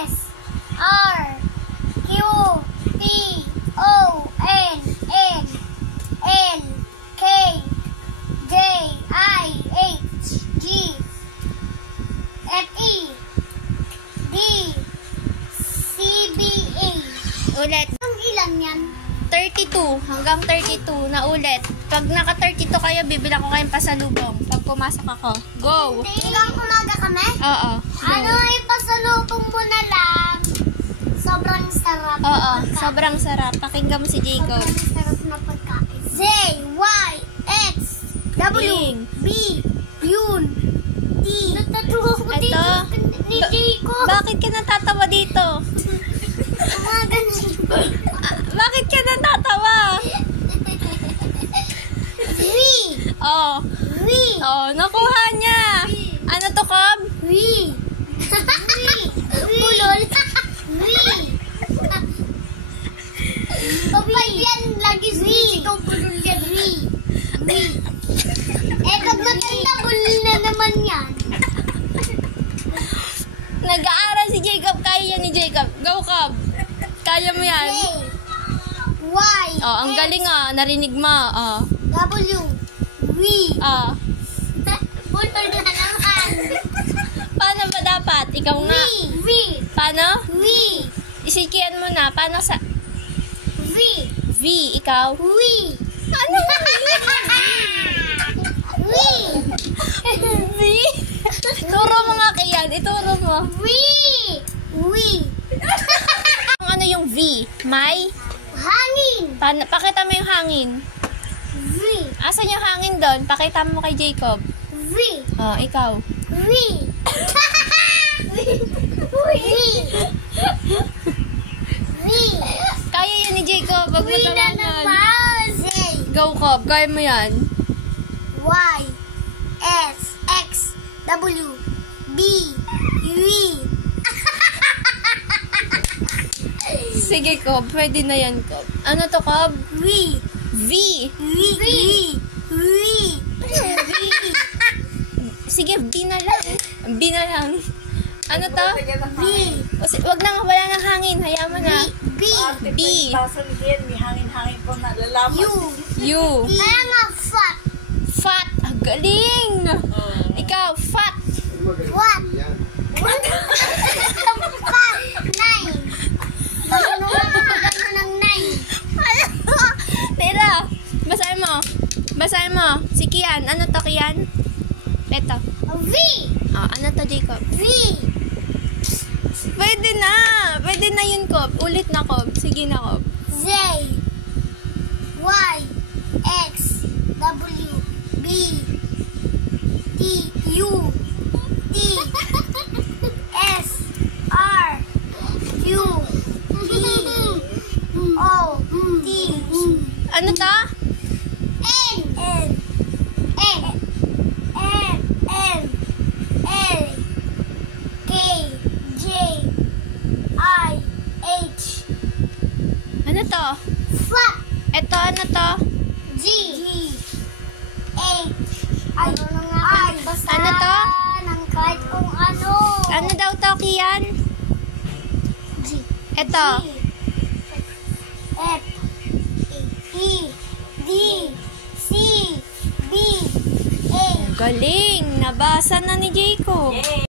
S, R, Q, P, O, N, L, K, J, I, H, G, F, E, D, C, B, A. Ulit. Ang ilan yan? 32. Hanggang 32 na ulit. Pag naka 32 kayo, bibilang ko kayong pasalubong. Pag pumasok ako. Go! Hanggang umaga kami? Oo. Ano yung pasalubong mo na lang? Sobrang sarap. Oo. Sobrang sarap. Pakinggan mo si Jacob. Sobrang sarap na pagkain. Z, Y, X, W, Ding. B, yun, T. Natatawa ko Ito. dito ni Jacob. Bakit ka natatawa dito? Mga ganun. Bakit ka natatawa? V, Oh. V, Oh, nakuha niya. Ano to, Cob? V, Bulol. V. Kapag yan, lagi ikaw bulol yan. V. Eh, pag matanda, bulol na naman yan. Nag-aaral si Jacob. Kaya yan ni Jacob. Go, Cob. Kaya mo yan. A, Y, Oh, ang galing ah. Narinig mo. Oh. W, V. Oh. Bulol na naman. Paano ba dapat? Ikaw nga. V. Paano? V. Isikian mo na. Paano sa... V. V, ikaw? V. Ano? V. V? Turo mo nga kayan. Ituro mo. V. V. Ano yung V? May? Hangin. Pakita mo yung hangin. V. Asan yung hangin doon? Pakita mo kay Jacob. V. Oh, ikaw. V. V. V. Kaya yan ni Jacob. Wag V mo na tawanan. naman. Z. Go, Cob. Kaya mo yan. Y. S. X. W. B. V. Sige, Cob. Pwede na yan, Cob. Ano to, Cob? V. V. V. V. V. Sige, B na lang. B na lang. Ano to? V. Kasi, wag na, wala nang hangin. Hayaan mo na. B. B. May hangin-hangin po na lalaman. U. U. Kaya nga fat. Fat. Ang galing. Ikaw, fat. What? What? Fat. 9. Ano ng 9? Tira. Basahin mo. Basahin mo. Si Kian. Ano to, Kian? Ito. V. Oh, ano to, Jacob? V. Pwede na. Pwede na yun, Cob. Ulit na, Cob. Sige na, Cob. Z. Y. X. W. B. T. U. T. S. R. Q. P. O. T. Ano to? N. N. N. M. M. L. K. J. I. H. Ano to? Fat. Ito, ano to? G. H. Ano na nga? I. Basta Ano to? ng kahit kung ano. Ano daw to, Kian? G. Ito. G. F. E. D. C. B. A. Galing. Nabasa na ni Jacob. Yay!